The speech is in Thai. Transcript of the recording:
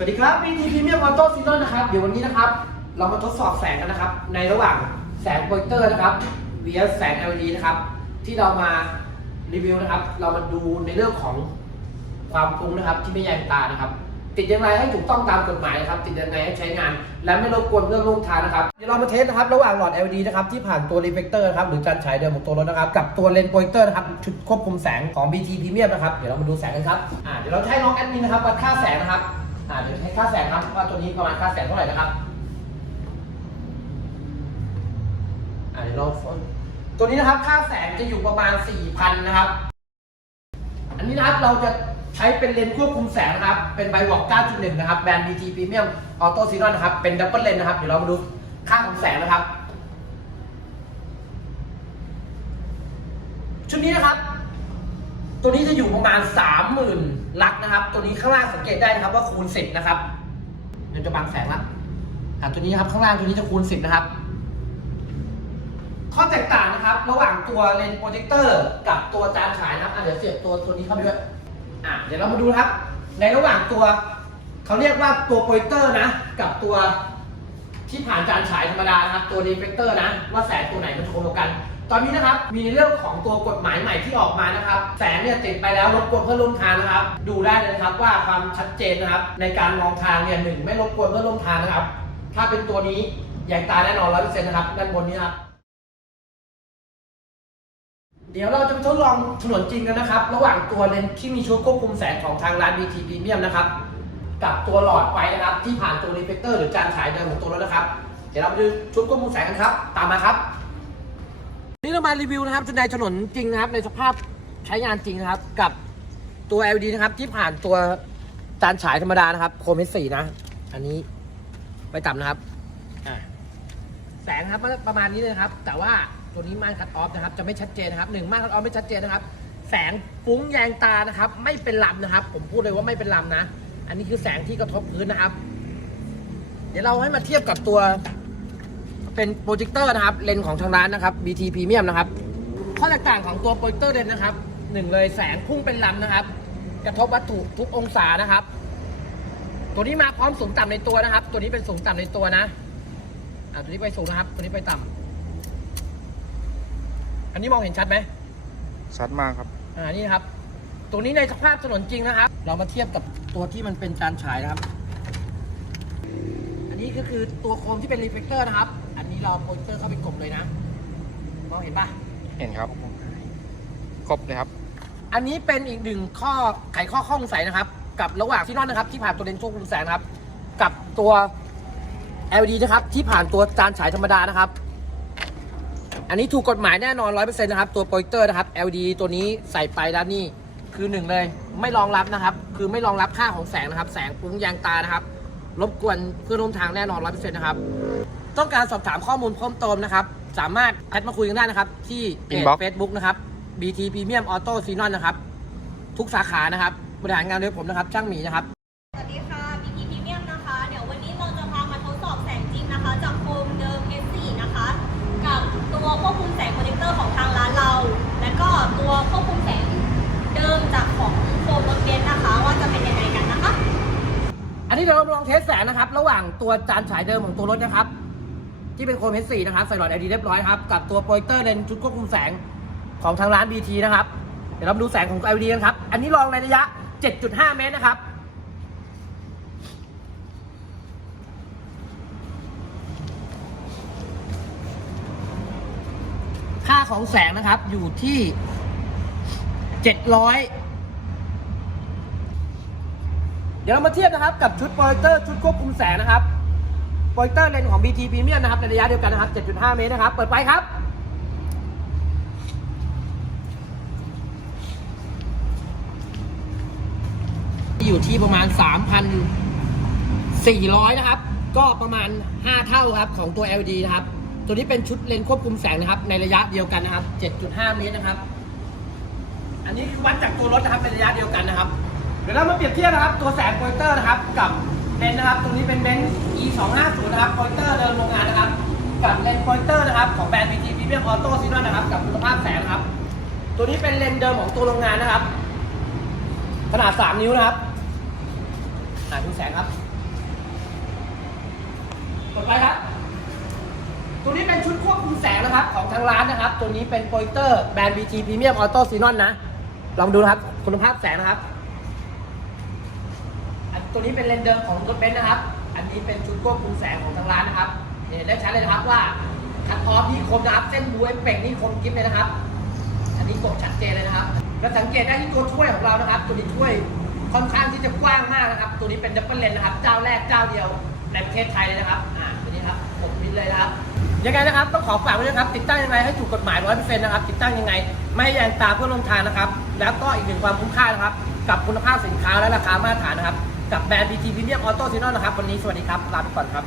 สวัสดีครับ BT Premium Auto s e r o นะครับ เดี๋ยววันนี้นะครับ เรามาทดสอบแสงกันนะครับ ในระหว่างแสงโปรเจคเตอร์นะครับ vs แสง LED นะครับ ที่เรามารีวิวนะครับ เรามาดูในเรื่องของความฟุ้งนะครับ ที่ไม่แยงตานะครับ ติดยังไงให้ถูกต้องตามกฎหมายนะครับ ติดยังไงให้ใช้งาน และไม่รบกวนเรื่องร่วมทางนะครับ เดี๋ยวเรามาเทสนะครับ ระหว่างหลอด LED นะครับที่ผ่านตัวรีเฟกเตอร์นะครับหรือจานฉายเดิมของตัวรถนะครับ กับตัวเลนส์โปรเจคเตอร์นะครับชุดควบคุมแสงของ BT Premium นะครับ เดี๋ยวเรามาดูแสงกันครับ อ่า เดี๋ยวเราให้น้องแอดมินนะครับวัดค่าแสงนะครับ อ่าเดี๋ยวให้ค่าแสงครับว่าตัวนี้ประมาณค่าแสงเท่าไหร่นะครับอ่าเดี๋ยวเราตัวนี้นะครับค่าแสงจะอยู่ประมาณ4,000นะครับ อันนี้นะครับเราจะใช้เป็นเลนส์ควบคุมแสงนะครับ เป็นไบวอก9.1 นะครับ แบรนด์ BT Premium Auto s e r o นะครับ เป็นดับเบิลเลนนะครับ เดี๋ยวเรามาดูค่าของแสงนะครับ ชุดนี้นะครับ ตัวนี้จะอยู่ประมาณ 30,000 ลักนะครับ ตัวนี้ข้างล่างสังเกตได้นะครับว่าคูณ 10 นะครับเดี๋ยวจะบังแสงละอะตัวนี้ครับข้างล่างตัวนี้จะคูณ 10 นะครับ ข้อแตกต่างนะครับ ระหว่างตัวเลนส์โปรเจคเตอร์กับตัวจานฉายนะครับอะเดี๋ยวเสียบตัวตัวนี้เข้าไปด้วยอะเดี๋ยวเรามาดูครับ ในระหว่างตัวเขาเรียกว่าตัวโปรเจคเตอร์นะ กับตัวที่ผ่านจานฉายธรรมดานะครับ ตัวรีเฟกเตอร์นะ ว่าแสงตัวไหนมันโชว์กัน ตอนนี้นะครับ มีเรื่องของตัวกฎหมายใหม่ที่ออกมานะครับ แสงเนี่ยติดไปแล้วรบกวนเพื่อนร่วมทางนะครับ ดูได้เลยนะครับว่าความชัดเจนนะครับ ในการมองทางเนี่ยหนึ่งไม่รบกวนเพื่อนร่วมทางนะครับ ถ้าเป็นตัวนี้แยงตาแน่นอนร้อยเปอร์เซ็นต์นะครับด้านบนนี้ครับเดี๋ยวเราจะไปทดลองถนนจริงกันนะครับ ระหว่างตัวเลนส์ที่มีชุดควบคุมแสงของทางร้าน BT Premium นะครับ กับตัวหลอดไฟนะครับ ที่ผ่านตัวรีเฟกเตอร์หรือจานฉายเดิมของตัวรถนะครับ เดี๋ยวเราไปดูชุดควบคุมแสงกันครับ ตามมาครับ นี่เรามารีวิวนะครับในถนนจริงนะครับ ในสภาพใช้งานจริงนะครับ กับตัว LED นะครับ ที่ผ่านตัวจานฉายธรรมดานะครับโคม S4 นะ อันนี้ไม่ต่ำนะครับแสงครับประมาณนี้เลยครับ แต่ว่าตัวนี้ม่านคัตออฟนะครับ จะไม่ชัดเจนนะครับหนึ่งม่านคัตออฟไม่ชัดเจนนะครับ แสงฟุ้งแยงตานะครับ ไม่เป็นลำนะครับ ผมพูดเลยว่าไม่เป็นลำนะ อันนี้คือแสงที่กระทบพื้นนะครับ เดี๋ยวเราให้มาเทียบกับตัว เป็นโปรเจคเตอร์นะครับเลนส์ของทางร้านนะครับ BT Premium นะครับ ข้อแตกต่างของตัวโปรเจคเตอร์เลนส์นะครับหนึ่งเลยแสงพุ่งเป็นลำนะครับ กระทบวัตถุทุกองศานะครับ ตัวนี้มาพร้อมสูงต่ำในตัวนะครับ ตัวนี้เป็นสูงต่ำในตัวนะอ่าตัวนี้ไปสูงนะครับ ตัวนี้ไปต่ำอันนี้มองเห็นชัดไหมชัดมากครับ อ่านี่นะครับตรงนี้ในสภาพถนนจริงนะครับ เรามาเทียบกับตัวที่มันเป็นจานฉายนะครับ อันนี้ก็คือตัวโคมที่เป็นรีเฟกเตอร์นะครับ อันนี้เราโปรเจคเตอร์เข้าไปกลบเลยนะมองเห็นปะเห็นครับ ครบเลยครับ อันนี้เป็นอีกหนึ่งข้อไขข้อข้องใสยนะครับ กับระหว่างที่นอนนะครับ ที่ผ่านตัวเลนส์ควบคุมแสงนะครับ กับตัว LED นะครับ ที่ผ่านตัวจานฉายธรรมดานะครับ อันนี้ถูกกฎหมายแน่นอน100%นะครับ ตัวโปรเจคเตอร์นะครับ LED ตัวนี้ใส่ไปแล้วนี่คือหนึ่งเลย ไม่รองรับนะครับ คือไม่รองรับค่าของแสงนะครับ แสงฟุ้งแยงตานะครับ รบกวนเพื่อนร่วมทางแน่นอน100%นะครับ ต้องการสอบถามข้อมูลเพิ่มเติมนะครับ สามารถแชทมาคุยกันได้นะครับ ที่เพจ Inbox Facebook นะครับ BT Premium Auto s e n o n นะครับ ทุกสาขานะครับ บริหารงานโดยผมนะครับ ช่างหมีนะครับ สวัสดีค่ะ BT Premium นะคะ เดี๋ยววันนี้เราจะพามาทดสอบแสงจริงนะคะ จากโคมเดิม S4 นะคะ กับตัวควบคุมแสงโปรเจคเตอร์ของทาง นนี้เดี๋ยวเรามาลองเทสแสงนะครับ ระหว่างตัวจานฉายเดิมของตัวรถนะครับ ที่เป็นโคม H4 นะครับใส่หลอด LED เรียบร้อยครับ กับตัวโปรเจคเตอร์เลนส์ชุดควบคุมแสงของทางร้าน BT นะครับ เดี๋ยวเรามาดูแสงของ LED กันครับ อันนี้ลองในระยะ 7.5 เมตรนะครับค่าของแสงนะครับอยู่ที่ 700 เดี๋ยวเรามาเทียบนะครับกับชุดโปรเจคเตอร์ชุดควบคุมแสงนะครับโปรเจคเตอร์เลนส์ของ BT Premium นะครับในระยะเดียวกันนะครับ 7.5 เมตรนะครับ เปิดไฟครับ อยู่ที่ประมาณ 3,400 นะครับ ก็ประมาณ 5 เท่าครับของตัว LED นะครับ ตัวนี้เป็นชุดเลนส์ควบคุมแสงนะครับ ในระยะเดียวกันนะครับ 7.5 เมตรนะครับ อันนี้คือวัดจากตัวรถนะครับเป็นระยะเดียวกันนะครับ ดี๋ยวเรามาเปรียบเทียบนะครับตัวแสงโปรเจคเตอร์นะครับกับเลนส์นะครับ ตัวนี้เป็นเบนซ์ E 2 5 0นะครับโปรเจคเตอร์เดิมโรงงานนะครับ กับเลนส์โปรเจคเตอร์นะครับของแบรนด์ BT Premium Auto s e r o นะครับกับคุณภาพแสงนะครับ ตัวนี้เป็นเลนส์เดิมของตัวโรงงานนะครับ ขนาด 3 นิ้วนะครับอะคุมแสงครับกดไปครับ ตัวนี้เป็นชุดควบคุมแสงนะครับของทางร้านนะครับ ตัวนี้เป็นโปรเจคเตอร์แบรนด์ BT Premium Auto Xenon นะ ลองดูนะครับคุณภาพแสงนะครับ ตัวนี้เป็นเลนเดิมของรถเบนซ์นะครับ อันนี้เป็นชุดควบคุมแสงของทางร้านนะครับเห็นได้ชัดเลยนะครับว่าคัดออฟนี่คมนะครับ เส้นบูเอฟเฟกต์นี่คมกิ๊บเลยนะครับ อันนี้กดชัดเจนเลยนะครับแล้วสังเกตได้ที่ตัวช่วยของเรานะครับ ตัวนี้ช่วยค่อนข้างที่จะกว้างมากนะครับ ตัวนี้เป็นดับเบิลเลนนะครับ เจ้าแรกเจ้าเดียวในประเทศไทยเลยนะครับ อ่า ตัวนี้ครับกดมิดเลยนะครับ ยังไงนะครับ ต้องขอฝากไว้ด้วยนะครับ ติดตั้งยังไงให้ถูกกฎหมายร้อยเปอร์เซ็นต์นะครับ ติดตั้งยังไง ไม่ให้แยงตาเพื่อนร่วมทางนะครับ แล้วก็อีกหนึ่งความคุ้มค่านะครับ กับคุณภาพสินค้าและราคามาตรฐานนะครับ กับแบรนด์ BT Premium Auto s i n o นะครับ วันนี้สวัสดีครับ ลาไปก่อนครับ